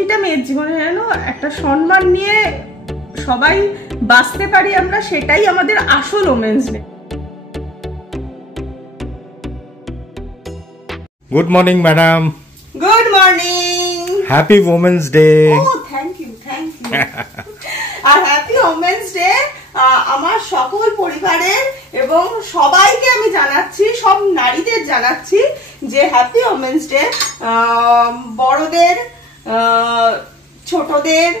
প্রতিটা মেয়ের জীবনে যেন একটা সম্মান নিয়ে সবাই বাঁচতে পারি আমরা, সেটাই আমাদের আসল women's day. Good morning madam. Good morning. Happy women's day. ও থ্যাংক ইউ, থ্যাংক ইউ। আর হ্যাপি ওমেন্স ডে আমার সকল পরিবারের এবং সবাইকে আমি জানাচ্ছি, সব নারীদের জানাচ্ছি যে হ্যাপি ওমেন্স ডে। বড়দের, ছোটদের,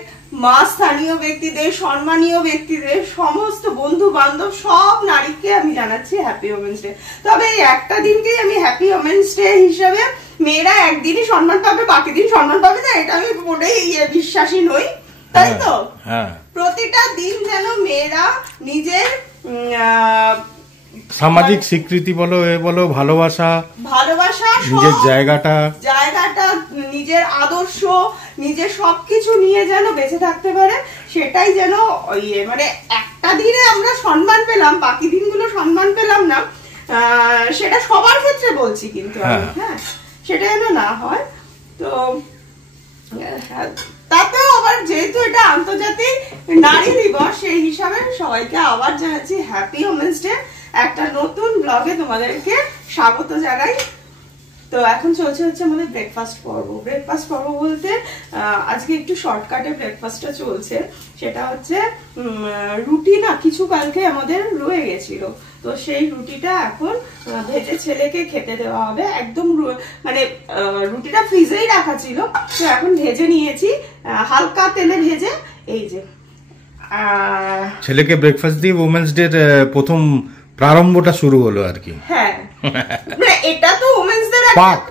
মা স্থানীয় ব্যক্তিদের, সম্মানীয় ব্যক্তিদের, সমস্ত বন্ধু বান্ধব সব নারীকে আমি জানাচ্ছি হ্যাপি ওমেন্স ডে। তবে এই একটা দিনকেই আমি হ্যাপি ওমেন্স ডে হিসাবে, মেয়েরা একদিনই সম্মান পাবে বাকি দিন সম্মান পাবে না, এটা আমি মোটেই বিশ্বাসী নই, তাই তো? প্রতিটা দিন যেন মেয়েরা নিজের সামাজিক স্বীকৃতি বলো, এ বলো, ভালোবাসা, নিজের জায়গাটা, নিজের আদর্শ, নিজের সবকিছু নিয়ে যেন বেঁচে থাকতে পারে, সেটাই যেন মানে একটা দিনে আমরা সম্মান পেলাম বাকি দিনগুলো সম্মান পেলাম না, সেটা সবার ক্ষেত্রে বলছি কিন্তু হ্যাঁ, সেটা যেন না হয়। তো তাতেও আবার যেহেতু এটা আন্তর্জাতিক নারী দিবস, সেই হিসাবে সবাইকে আবার জানাচ্ছি হ্যাপি ওমেন্স ডে। একটা নতুন ব্লগে তোমাদেরকে স্বাগত জানাই। তো এখন চলছে হচ্ছে আমাদের ব্রেকফাস্ট পর্ব। ব্রেকফাস্ট পর্ব বলতে আজকে একটু শর্টকাটে ব্রেকফাস্টটা চলছে, সেটা হচ্ছে রুটি না কিছু কালকে আমাদের রয়ে গেছিল, তো সেই রুটিটা এখন ভেজে ছেলেকে খেতে দেওয়া হবে। একদম মানে রুটিটা ফ্রিজেই রাখা ছিল, তো এখন ভেজে নিয়েছি হালকা তেলে ভেজে। এই যে ছেলেকে ব্রেকফাস্ট দিয়ে ওমেন্স ডে প্রথম প্রারম্ভটা শুরু হলো আর কি। হ্যাঁ, এটা তো ওমেন্স ডে পার্ট,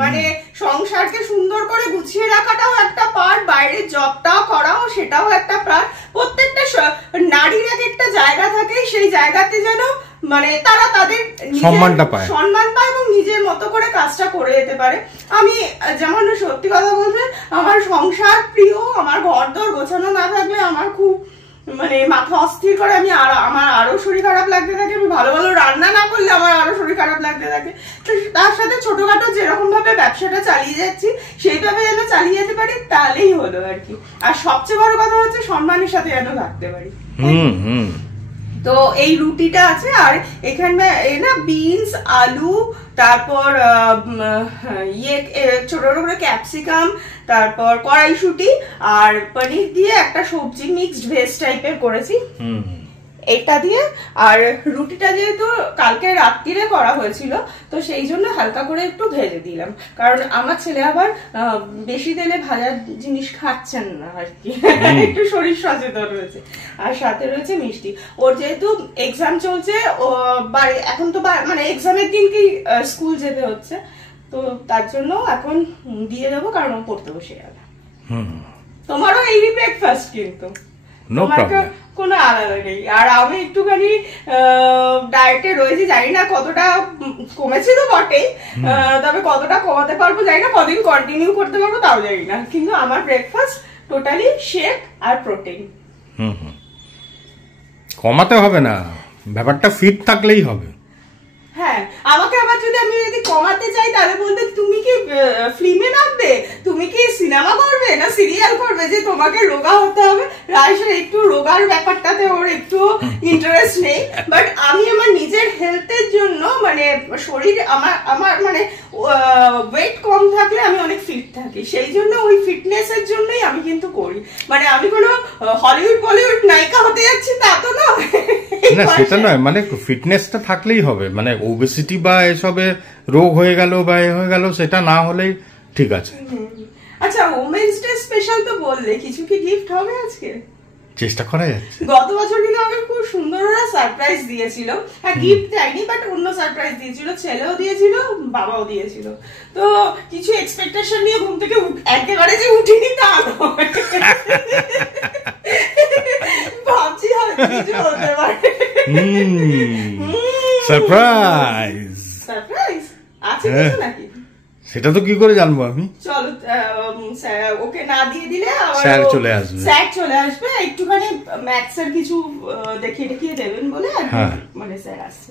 মানে সংসারকে সুন্দর করে গুছিয়ে রাখাটাও একটা পার্ট, বাইরের জবটাও করাও সেটাও একটা পার্ট। প্রত্যেকটা নারীর এক একটা জায়গা থাকে, সেই জায়গাতে যেন মানে তারা তাদের সম্মান পায় এবং নিজের মতো করে কাজটা করে যেতে পারে। আমি যেমন সত্যি কথা বলতে আমার সংসার প্রিয়, আমার ঘর দর গোছানো না থাকলে আমার খুব মানে মাথা অস্থির করে, আমার আরো শরীর খারাপ লাগতে থাকে, আমি ভালো ভালো রান্না না করলে আমার আরো শরীর খারাপ লাগতে থাকে। তো তার সাথে ছোটখাটো যেরকম ভাবে ব্যবসাটা চালিয়ে যাচ্ছি সেইভাবে যেন চালিয়ে যেতে পারি, তাহলেই হলো আর কি। আর সবচেয়ে বড় কথা হচ্ছে সম্মানের সাথে যেন থাকতে পারি। তো এই রুটিটা আছে, আর এখানে না বিনস, আলু, তারপর ছোট ছোট করে ক্যাপসিকাম, তারপর কড়াইশুঁটি আর পনির দিয়ে একটা সবজি মিক্সড ভেজ টাইপের করেছি এটা দিয়ে। আর রুটিটা যেহেতু কালকে রাত্রিরে করা হয়েছিল, তো সেই জন্য হালকা করে একটু ভেজে দিলাম, কারণ আমার ছেলে আবার বেশি তেলে ভাজা জিনিস খাচ্ছেন না আর কি, একটু শরীর সচেতন রয়েছে। আর সাথে রয়েছে মিষ্টি। ওর যেহেতু এক্সাম চলছে, ও এখন তো মানে এক্সামের দিনকেই স্কুল যেতে হচ্ছে, তো তার জন্য এখন দিয়ে দেবো, কারণ ও পড়তে বসে যাবে। তোমারও এই ব্রেকফাস্ট কিন্তু কোনো আলাদা নেই। আর আমি একটুখানি ডায়েটে রয়েছি, জানি না কতটা কমেছে তো বটেই, তবে কতটা কমাতে পারবো জানি না, কদিন কন্টিনিউ করতে পারবো তাও জানি না, কিন্তু আমার ব্রেকফাস্ট টোটালি শেক আর প্রোটিন। কমাতে হবে না, ব্যাপারটা ফিট থাকলেই হবে। হ্যাঁ, আমাকে আবার আমি যদি কমাতে চাই তাহলে বলবে তুমি কি ফিল্মে নামবে, তুমি কি সিনেমা করবে না সিরিয়াল করবে যে তোমাকে রোগা হতে হবে। রাইসের একটু রোগার ব্যাপারটাতে ওর একটু ইন্টারেস্ট নেই, বাট আমি আমার নিজের হেলথের জন্য, মানে শরীর আমার মানে ওয়েট কম থাকলে আমি অনেক ফিট থাকি, সেই জন্য ওই ফিটনেসের জন্যই আমি কিন্তু করি। মানে আমি কোনো হলিউড বলিউড নায়িকা হতে যাচ্ছি তা তো না, সেটা নয়, মানে ফিটনেসটা থাকলেই হবে, মানে ওবেসিটি বা এসবে রোগ হয়ে গেল বা এ হয়ে গেল সেটা না হলেই ঠিক আছে। আচ্ছা, ওমেন্স ডে স্পেশাল তো বললে, কিছু কি গিফট হবে আজকে? চেষ্টা করা যাচ্ছে। গত বছর কিন্তু আমাকে খুব সুন্দর একটা সারপ্রাইজ দিয়েছিল, হ্যাঁ গিফট চাইনি বাট অন্য সারপ্রাইজ দিয়েছিল, ছেলেও দিয়েছিল বাবাও দিয়েছিল। তো কিছু এক্সপেকটেশন নিয়ে ঘুম থেকে একেবারে যে উঠিনি তা নয়, ভাবছি হয়তো কিছু হতে পারে। সারপ্রাইজ আছে কিছু নাকি? সেটা তো কি করে জানবো আমি। চলো ওকে না দিয়ে দিলে স্যার চলে আসবে, একটুখানি ম্যাথসের কিছু দেখিয়ে দেবেন বলে মানে স্যার আসছে।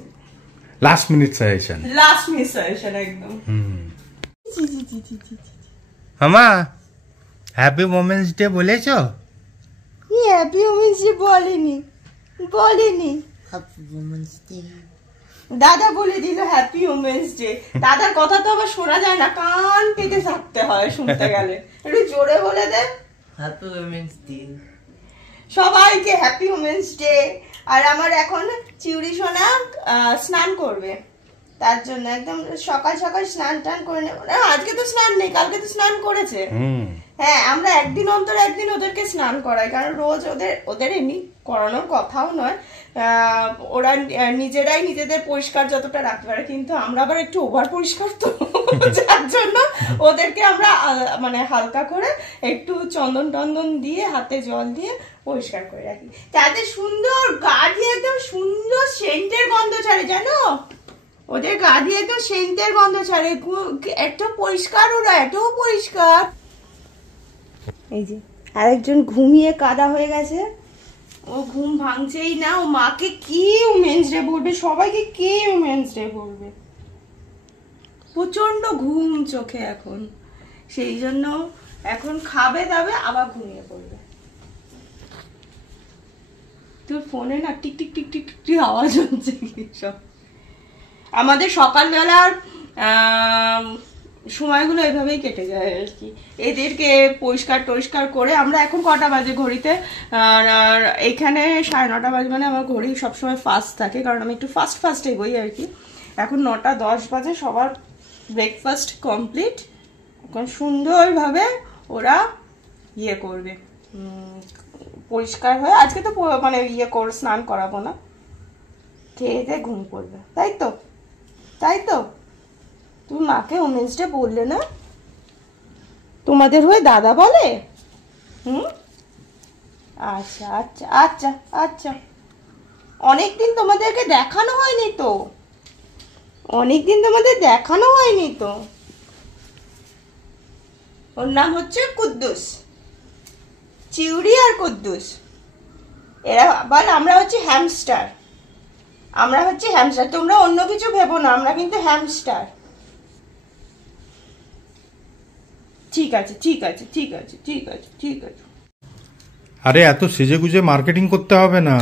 লাস্ট মিনিট সাজেশন একদম। মামা হ্যাপি মোমেন্টস ডে বলেছো? হ্যাপি উমেন্স ডে বলেনি। দাদা বলে দিল হ্যাপি উমেন্স ডে। দাদার কথা তো আবার শোনা যায় না, কান পেতে থাকতে হয় শুনতে গেলে। একটু জোরে বলে দে হ্যাপি উমেন্স ডে। সবাইকে হ্যাপি উমেন্স ডে। আর আমার এখন চিউড়ি সোনা স্নান করবে, তার জন্য একদম সকাল সকাল স্নান টান করে নেব। আজকে তো স্নান নেই, কালকে তো স্নান করেছে। হ্যাঁ, আমরা একদিন অন্তর একদিন ওদেরকে স্নান করাই, কারণ রোজ ওদের এমনি করানোর কথাও নয়। ওরা নিজেরাই নিজেদের পরিষ্কার যতটা রাখতে পারে, কিন্তু আমরা আবার একটু ওভার পরিষ্কার তো, যার জন্য ওদেরকে আমরা মানে হালকা করে একটু চন্দন টন্দন দিয়ে হাতে জল দিয়ে পরিষ্কার করে রাখি, যাতে সুন্দর গা দিয়ে একদম সুন্দর সেন্টের গন্ধ ছাড়ে। জানো, ওদের গা দিয়ে একদম সেন্টের গন্ধ ছাড়ে, এত পরিষ্কার ওরা, এত পরিষ্কার। এই যে আরেকজন ঘুমিয়ে কাদা হয়ে গেছে, ও ঘুম ভাঙছেই না। ও মাকে কি উমেন্স ডে বলবে, সবাইকে কি উমেন্স ডে বলবে, প্রচন্ড ঘুম চোখে এখন, সেই জন্য এখন খাবে দাবে আবার ঘুমিয়ে পড়বে। তোর ফোনে না tick tick tick tick tick আওয়াজ হচ্ছে সব। আমাদের সকালবেলার সময়গুলো এভাবেই কেটে যায় আর কি। এদেরকে পরিষ্কার টরিষ্কার করে আমরা এখন কটা বাজে ঘড়িতে, আর এখানে 9:30 বাজে, মানে আমার ঘড়ি সবসময় ফাস্ট থাকে, কারণ আমি একটু ফাস্ট এগোই আর কি। এখন 9:10 বাজে, সবার ব্রেকফাস্ট কমপ্লিট। এখন সুন্দরভাবে ওরা ইয়ে করবে, পরিষ্কার হয়ে, আজকে তো মানে স্নান করাবো না, খেয়ে দিয়ে ঘুম পড়বে। তাই তো তুমি মাকে উমেন্স ডে বললে না? তোমাদের হয়ে দাদা বলে? আচ্ছা আচ্ছা আচ্ছা আচ্ছা। অনেকদিন তোমাদেরকে দেখানো হয়নি তো, ওর নাম হচ্ছে কুদ্দুস, চিউড়ি আর কুদ্দুস। এরা বল আমরা হচ্ছে হ্যামস্টার, তোমরা অন্য কিছু ভেবো না, আমরা কিন্তু হ্যামস্টার। ঠিক আছে। আরে এত সেজে গুজে মার্কেটিং করতে হবে না,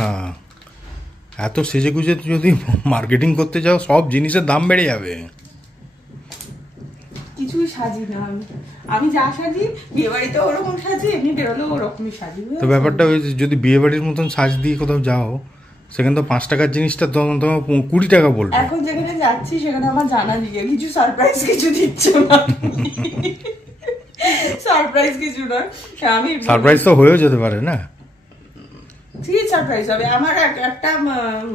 এত সেজে গুজে যদি মার্কেটিং করতে যাও সব জিনিসের দাম বেড়ে যাবে। কিছুই সাজি না আমি যা সাজি বিয়ে বাড়িতে ওরকম সাজি, এমনি বেরোলেও ওরকমই সাজি। তো ব্যাপারটা ওই যদি বিয়ে বাড়ির মতন সাজ দিয়ে কোথাও যাও, সেখানে তো 5 টাকার জিনিসটা তোমার 20 টাকা বলবে। এখন যেখানে যাচ্ছি সেখানে আমার জানা দিয়ে কিছু সারপ্রাইজ কিছু দিচ্ছ না, সারপ্রাইজ কিছু না। আমি সারপ্রাইজ তো হয়েও যেতে পারে না, ঠিক সারপ্রাইজ হবে। আমার একটা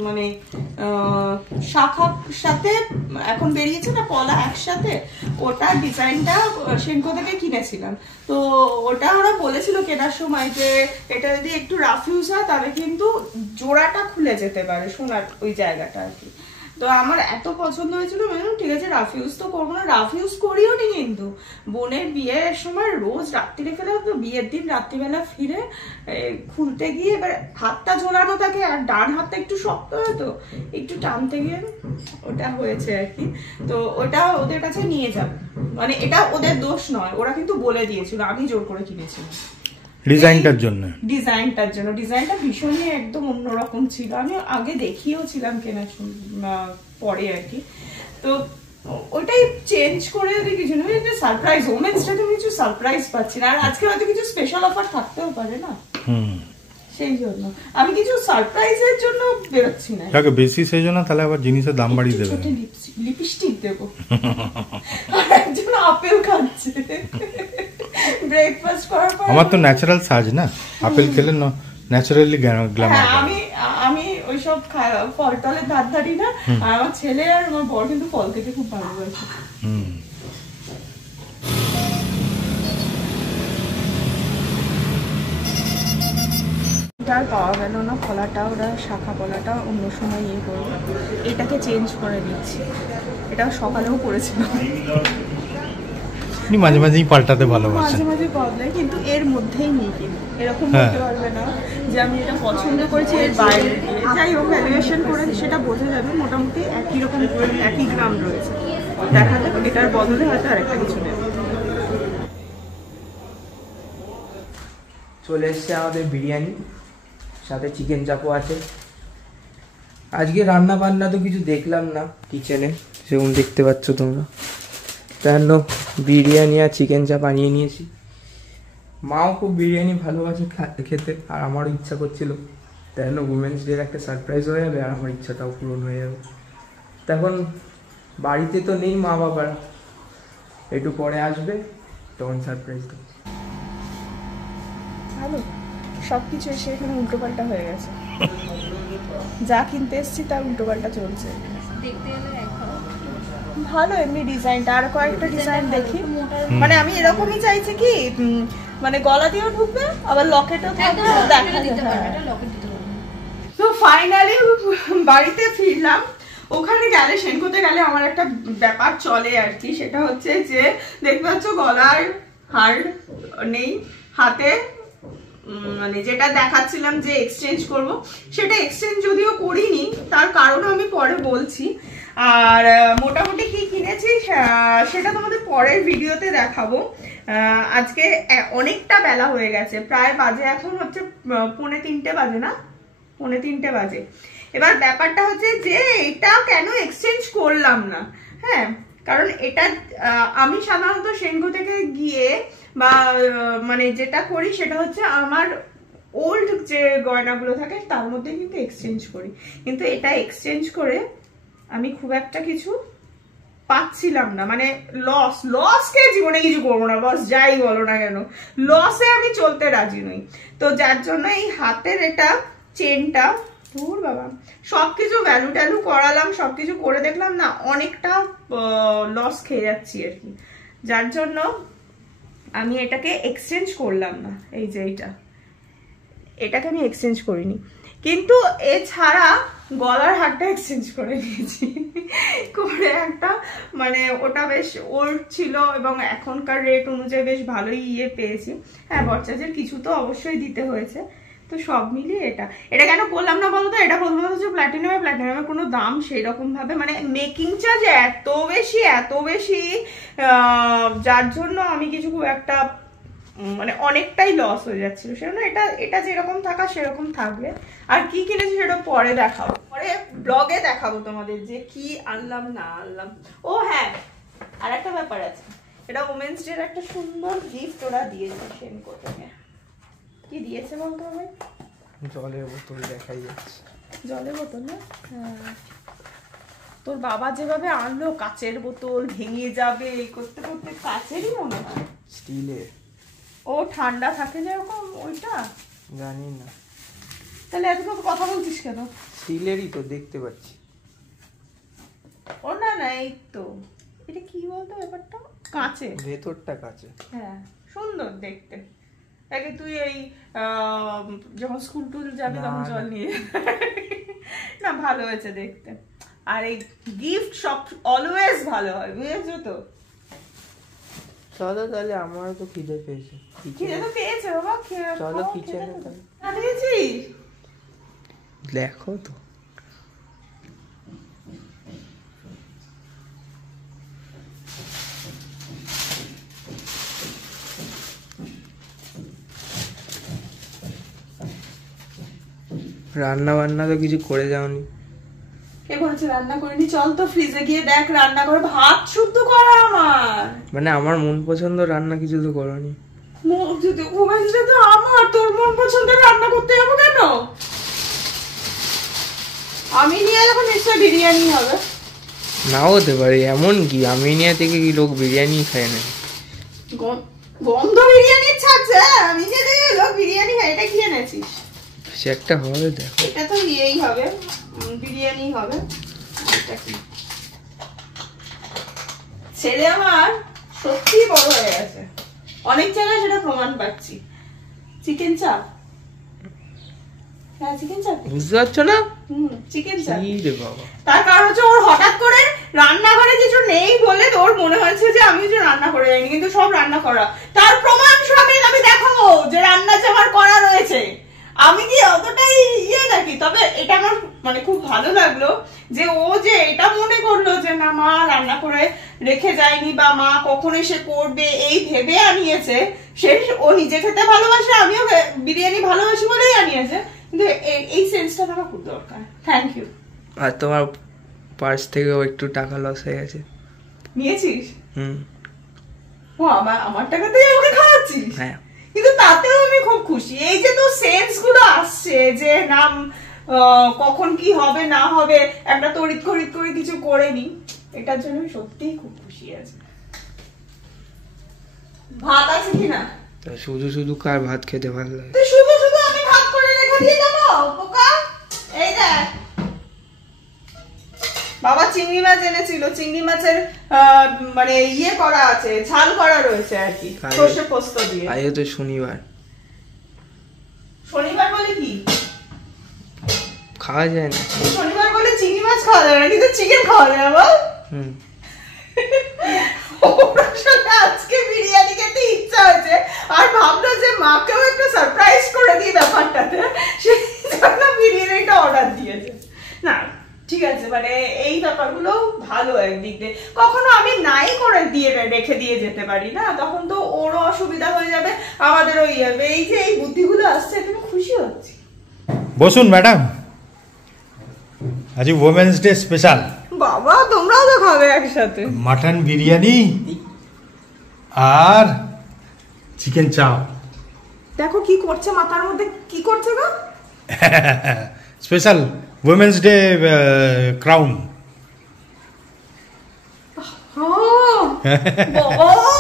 মানে শাখার সাথে এখন বেরিয়েছে না পলা একসাথে, ওটা ডিজাইনটা সেনকো থেকে কিনেছিলাম। তো ওটা ওরা বলেছিল কেনার সময় যে এটা যদি একটু রাফ ইউজ হয় তাহলে কিন্তু জোড়াটা খুলে যেতে পারে, সোনার ওই জায়গাটা আর কি। তো আমার এত পছন্দ হয়েছিল, ঠিক আছে রাফ ইউজ তো করবো না, রাফ ইউজ করিও নি। কিন্তু বোনের বিয়ের সময় রোজ রাত্রিরে ফেলে, তো বিয়ের দিন রাত্রিবেলা ফিরে খুলতে গিয়ে এবার হাতটা ঝোলানো থাকে, আর ডান হাতটা একটু শক্ত হয়, তো একটু টানতে গিয়ে ওটা হয়েছে আর কি। তো ওটা ওদের কাছে নিয়ে যাবে, মানে এটা ওদের দোষ নয়, ওরা কিন্তু বলে দিয়েছিল, আমি জোর করে কিনেছিলাম ডিজাইনটার জন্য। ডিজাইনটা ভীষণই একদম অন্যরকম ছিল, আমি আগে দেখিয়েও ছিলাম কেনার পরে আর কি। তো ওইটাই চেঞ্জ করে যদি কিছু না, সারপ্রাইজ ওমেন্স ডে তুমি কিছু সারপ্রাইজ পাচ্ছি না, আর আজকে হয়তো কিছু স্পেশাল অফার থাকতেও পারে না, সেই জন্য আমি কিছু সারপ্রাইজের জন্য বেরোচ্ছি না। বেশি সেই জন্য তাহলে আবার জিনিসের দাম বাড়িয়ে দেবে, লিপস্টিক দেবো, আর একজন আপেল খাচ্ছে ব্রেকফাস্ট করার পর। আমার তো ন্যাচারাল সাজ না, আপেল খেলে না ন্যাচারালি গ্ল্যামার। আমি ওইসব ফল টলের ধার ধারি না, আর আমার ছেলে আর আমার বর কিন্তু ফল খেতে খুব ভালোবাসে। আর পাওয়া গেল না কলাটা, ওরা শাখা কলাটা অন্য সময় ইয়ে করবে, এটাকে চেঞ্জ করে দিচ্ছি। এটা সকালেও করেছিলাম, মাঝে মাঝেই পাল্টাতে ভালোবাসে, মাঝে বদলাই, কিন্তু এর মধ্যেই নেই, কিন্তু এরকম বলতে পারবে না যে আমি এটা পছন্দ করেছি এর বাইরে দিয়ে। যাই হোক ভ্যালুয়েশন করে সেটা বোঝা যাবে, মোটামুটি একই গ্রাম রয়েছে, দেখা যাবে এটার বদলে হয়তো আরেকটা কিছু নেবে। চলে এসছে আমাদের বিরিয়ানি, সাথে চিকেন চাপও আছে। আজকে রান্না বান্না তো কিছু দেখলাম না কিচেনে, সেরকম দেখতে পাচ্ছ তোমরা, তাই জন্য বিরিয়ানি আর চিকেন চাপ আনিয়ে নিয়েছি। মাও খুব বিরিয়ানি ভালোবাসে খেতে, আর আমারও ইচ্ছা করছিল, তাই জন্য উমেন্স ডের একটা সারপ্রাইজ হয়ে যাবে আর আমার ইচ্ছাটাও পূরণ হয়ে যাবে। তখন বাড়িতে তো নেই মা বাবারা, একটু পরে আসবে তখন সারপ্রাইজ দেবো। ভালো, সবকিছু এসে এখানে উল্টোপাল্টা হয়ে গেছে। যা কিনতে এসছি তার উল্টোপাল্টা চলছে। ভালো এমনি ডিজাইনটা, আর কয়েকটা ডিজাইন দেখি। মানে আমি এরকমই চাইছি কি, মানে গলা দিয়েও ঢুকবে আবার লকেটও থাকবে, দেখা দিতে পারবে। তো ফাইনালি বাড়িতে ফিরলাম। ওখানে গেলে, সেনকোতে গেলে আমার একটা ব্যাপার চলে আর কি, সেটা হচ্ছে যে দেখতে পাচ্ছ গলার হার নেই, হাতে মানে যেটা দেখাচ্ছিলাম যে এক্সচেঞ্জ করব, সেটা এক্সচেঞ্জ যদিও করিনি, তার কারণ আমি পরে বলছি। আর মোটামুটি কি কিনেছি সেটা তোমাদের পরের ভিডিওতে দেখাবো। আজকে অনেকটা বেলা হয়ে গেছে, প্রায় বাজে এখন হচ্ছে 2:45 বাজে, না 3:45 বাজে। এবার ব্যাপারটা হচ্ছে যে এটা কেন এক্সচেঞ্জ করলাম না। হ্যাঁ, কারণ এটা আমি সাধারণত সেনকো থেকে গিয়ে বা মানে যেটা করি সেটা হচ্ছে আমার ওল্ড যে গয়নাগুলো থাকে তার মধ্যে কিন্তু এক্সচেঞ্জ করি, কিন্তু এটা এক্সচেঞ্জ করে আমি খুব একটা কিছু পাচ্ছিলাম না। মানে লসকে জীবনে কিছু করবো না বস, যাই বলো না কেন, লসে আমি চলতে রাজি নই। তো যার জন্য এই হাতের এটা চেনটা, ধুর বাবা, সবকিছু ভ্যালু ট্যালু করালাম, সবকিছু করে দেখলাম না, অনেকটা লস খেয়ে যাচ্ছি আর কি। যার জন্য আমি এটাকে এক্সচেঞ্জ করলাম না। এই যে এটাকে আমি এক্সচেঞ্জ করিনি, কিন্তু এছাড়া গলার হারটা এক্সচেঞ্জ করে নিয়েছি। করে একটা মানে ওটা বেশ ওল্ড ছিল এবং এখনকার রেট অনুযায়ী বেশ ভালোই পেয়েছি। হ্যাঁ, বরচার্জের কিছু তো অবশ্যই দিতে হয়েছে। তো সব মিলিয়ে এটা কেন বললাম না বলতো, এটা প্রথমত হচ্ছে প্ল্যাটিনামের কোনো দাম সেই রকম ভাবে, মানে মেকিং চার্জ এত বেশি, যার জন্য আমি কিছু খুব একটা মানে অনেকটাই লস হয়ে যাচ্ছিল। সেজন্য এটা যেরকম থাকা সেরকম থাকবে। আর কি কিনেছি সেটা পরে দেখাবো, পরে ব্লগে দেখাবো তোমাদের যে কি আনলাম না আনলাম। ও হ্যাঁ, আর একটা ব্যাপার আছে, এটা উমেন্স ডের একটা সুন্দর গিফট ওরা দিয়েছে সেনকো থেকে। কি দিয়েছে বলতো ভাই? জলের বোতল দেখাই যাচ্ছে। জলের বোতল না? হ্যাঁ, তোর বাবা যেভাবে আনলো, কাচের বোতল ভেঙে যাবে এই করতে করতে, কাচেরই মনে হয়, স্টিলের। ও ঠান্ডা থাকে যেরকম, ওইটা জানি না। তাহলে এত কথা বলছিস কেন? স্টিলেরই তো দেখতে পাচ্ছি। ও না এই তো, এটা কি বলতো ব্যাপারটা, কাঁচে, ভেতরটা কাঁচে। হ্যাঁ, সুন্দর দেখতে। আগে তুই এই যখন স্কুল টুল যাবি তখন জল নিয়ে না, ভালো হয়েছে দেখতে। আর এই গিফট সব অলওয়েজ ভালো হয়, বুঝেছো তো? চলো তাহলে, আমারও তো খিদে পেয়েছে। খিদে তো পেয়েছে বাবা, চলো কিচেনে তাহলে। দেখো তো, রান্না বান্না তো কিছু করে যাওনি। কে বলেছে রান্না করিনি? চল তো ফ্রিজে গিয়ে দেখ, রান্না করে ভাত শুদ্ধ করা আমার। মানে আমার মন পছন্দ রান্না কিছু তো করনি। যদি উমেশটা তো আমার, তোর মন পছন্দের রান্না করতে যাবো কেন? আমি নিয়ে যখন নিশ্চয় বিরিয়ানি হবে। নাও হতে পারে, এমন কি আমিনিয়া থেকে কি লোক বিরিয়ানি খায় না? গন্ধ বিরিয়ানি ছাড়ছে, আমি যে লোক বিরিয়ানি খায়। এটা কি এনেছিস? সে একটা হবে, দেখো এটা তো ইয়েই হবে, বিরিয়ানি হবে। এটা কি? ছেলে আমার সত্যি বড় হয়ে গেছে, অনেক জায়গায় সেটা প্রমাণ পাচ্ছি। চিকেন চাপ, হ্যাঁ চিকেন চাপ, বুঝতে পারছো না? চিকেন চাপ। রে বাবা, তার কারণ হচ্ছে ওর হঠাৎ করে রান্নাঘরে কিছু নেই বলে ওর মনে হচ্ছে যে আমি যে রান্না করে যাইনি, কিন্তু সব রান্না করা। তার প্রমাণ সমেত আমি দেখাবো যে রান্না যে আমার করা রয়েছে। আমি কি অতটাই ইয়ে নাকি? তবে এটা আমার মানে খুব ভালো লাগলো যে ও যে এটা মনে করলো যে না মা রান্না করে রেখে যায়নি বা মা কখন এসে করবে এই ভেবে আনিয়েছে, সে ও নিজে খেতে ভালোবাসে, আমিও বিরিয়ানি ভালোবাসি বলেই আনিয়েছে, কিন্তু এই সেন্সটা থাকা খুব দরকার। Thank you. আর তোমার পার্স থেকেও একটু টাকা লস হয়ে গেছে। নিয়েছিস? ও আমার টাকাতেই আমাকে খাওয়াচ্ছিস? হ্যাঁ, কিন্তু তাতেও আমি খুব খুশি। এই যে তো সেন্স গুলো আসছে যে নাম কখন কি হবে না হবে একটা তড়িৎ খড়িৎ করে কিছু করে নি, এটার জন্য আমি সত্যিই খুব খুশি আছি। ভাত আছে কিনা? শুধু শুধু কার ভাত খেতে ভালো লাগে? তুই শুধু শুধু আমি ভাত করে রেখে দিয়ে যাবো পোকা? এই দেখ বাবা চিংড়ি মাছ এনেছিল, চিংড়ি মাছের মানে ইয়ে করা আছে, ঝাল করা রয়েছে আর কি, সর্ষে পোস্ত দিয়ে। আজকে তো শনিবার। শনিবার বলে কি খাওয়া যায় না? শনিবার বলে চিংড়ি মাছ খাওয়া যাবে না, কিন্তু চিকেন খাওয়া যাবে বল? আজকে বিরিয়ানি খেতে ইচ্ছা হয়েছে, আর ভাবলো যে মাকেও একটু সারপ্রাইজ করে দিই ব্যাপারটাতে, সেই জন্য বিরিয়ানিটা অর্ডার দিয়েছে। না ঠিক আছে, মানে এই ব্যাপারগুলো ভালো একদিক দিয়ে, কখনো আমি নাই করে দিয়ে রেখে দিয়ে যেতে পারি না, তখন তো ওরও অসুবিধা হয়ে যাবে, আমাদেরও ইয়ে হবে। এই যে এই বুদ্ধিগুলো আসছে, তুমি খুশি হচ্ছি। বসুন ম্যাডাম, আজ ওমেন্স ডে স্পেশাল। বাবা তোমরাও তো খাবে একসাথে। মাটন বিরিয়ানি আর চিকেন চাপ। দেখো কি করছে, মাথার মধ্যে কি করছে গো? Special women's day crown.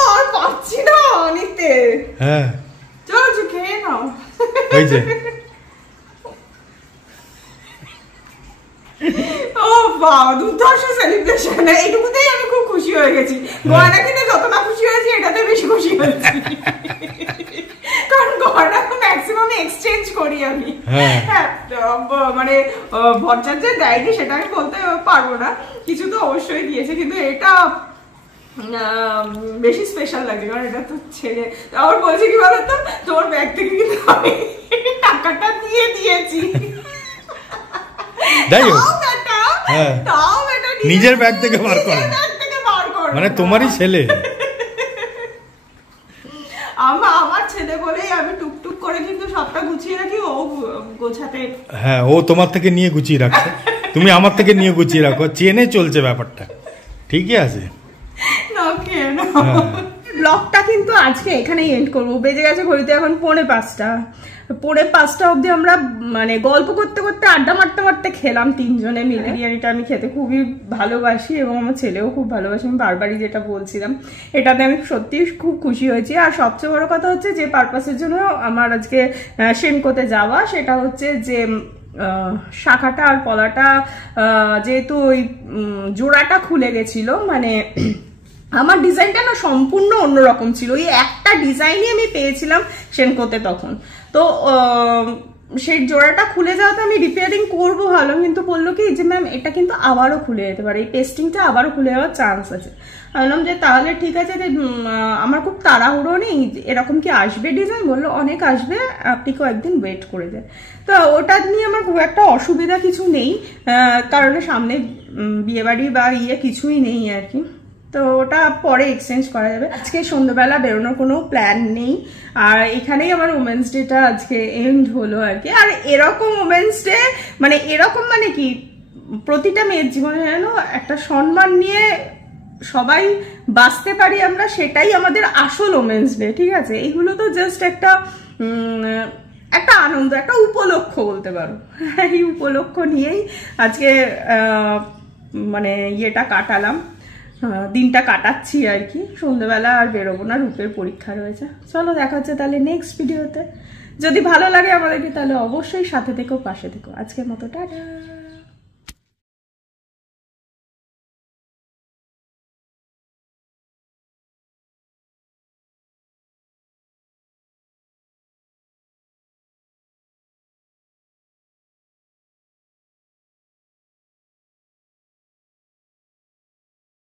আর পাচ্ছি না নিতে। হ্যাঁ চলো খেয়ে নাও। এই যে ও বাবা দুর্ধর্ষ সেলিব্রেশন, এইটুকুতেই আমি খুব খুশি হয়ে গেছি। গয়না কিনে যত না খুশি হয়েছি এটাতে বেশি খুশি হয়েছি, কারণ গয়না ম্যাক্সিমাম এক্সচেঞ্জ করি আমি। হ্যাঁ মানে ভরচার যে দেয়নি সেটা আমি বলতে পারবো না, কিছু তো অবশ্যই দিয়েছে, কিন্তু এটা বেশি স্পেশাল লাগে, কারণ এটা তো ছেলে। আবার বলছে কি বলতো, তোমার ব্যাগ থেকে কিন্তু আমি টাকাটা দিয়ে দিয়েছি। নিজের ব্যাগ থেকে বার করে, মানে তোমারই ছেলে। আমার ছেলে বলেই আমি টুকটুক করে কিন্তু সবটা গুছিয়ে রাখি, ও গোছাতে। হ্যাঁ ও তোমার থেকে নিয়ে গুছিয়ে রাখো, তুমি আমার থেকে নিয়ে গুছিয়ে রাখো, চেনে চলছে ব্যাপারটা, ঠিকই আছে। ব্লগটা কিন্তু আজকে এখানেই এন্ড করবো, বেজে গেছে ঘড়িতে এখন 4:45। 4:05 অব্দি আমরা মানে গল্প করতে করতে আড্ডা মারতে মারতে খেলাম তিনজনে মিলে। বিরিয়ানিটা আমি খেতে খুবই ভালোবাসি এবং আমার ছেলেও খুব ভালোবাসে, আমি বারবারই যেটা বলছিলাম, এটাতে আমি সত্যি খুব খুশি হয়েছি। আর সবচেয়ে বড় কথা হচ্ছে যে পারপাসের জন্য আমার আজকে সেনকোতে যাওয়া, সেটা হচ্ছে যে শাখাটা আর পলাটা যেহেতু ওই জোড়াটা খুলে গেছিল, মানে আমার ডিজাইনটা না সম্পূর্ণ অন্যরকম ছিল, ওই একটা ডিজাইনই আমি পেয়েছিলাম সেনকোতে তখন। তো সেই জোড়াটা খুলে যাওয়াতে আমি রিপেয়ারিং করবো ভালো, কিন্তু বললো কি যে ম্যাম এটা কিন্তু আবারও খুলে যেতে পারে, এই পেস্টিংটা আবারও খুলে যাওয়ার চান্স আছে। আমি বললাম যে তাহলে ঠিক আছে, যে আমার খুব তাড়াহুড়ো নেই, এরকম কি আসবে ডিজাইন? বললো অনেক আসবে, আপনি কয়েকদিন ওয়েট করে দেন। তো ওটা নিয়ে আমার খুব একটা অসুবিধা কিছু নেই, কারণ সামনে বিয়েবাড়ি বা কিছুই নেই আর কি, তো ওটা পরে এক্সচেঞ্জ করা যাবে। আজকে সন্ধ্যাবেলা বেরোনোর কোনো প্ল্যান নেই, আর এখানেই আমার ওমেন্স ডেটা আজকে এন্ড হলো আর কি। আর এরকম ওমেন্স ডে মানে এরকম মানে কি, প্রতিটা মেয়ের জীবনে যেন একটা সম্মান নিয়ে সবাই বাঁচতে পারি আমরা, সেটাই আমাদের আসল ওমেন্স ডে, ঠিক আছে? এইগুলো তো জাস্ট একটা আনন্দ, একটা উপলক্ষ বলতে পারো। এই উপলক্ষ নিয়েই আজকে মানে ইয়েটা কাটালাম, দিনটা কাটাচ্ছি আর কি। সন্ধ্যেবেলা আর বেরোবো না, রূপের পরীক্ষা রয়েছে। চলো দেখা হচ্ছে তাহলে নেক্সট ভিডিওতে। যদি ভালো লাগে আমাদেরকে তাহলে অবশ্যই সাথে থেকো, পাশে থেকো। আজকের মতো টাটা।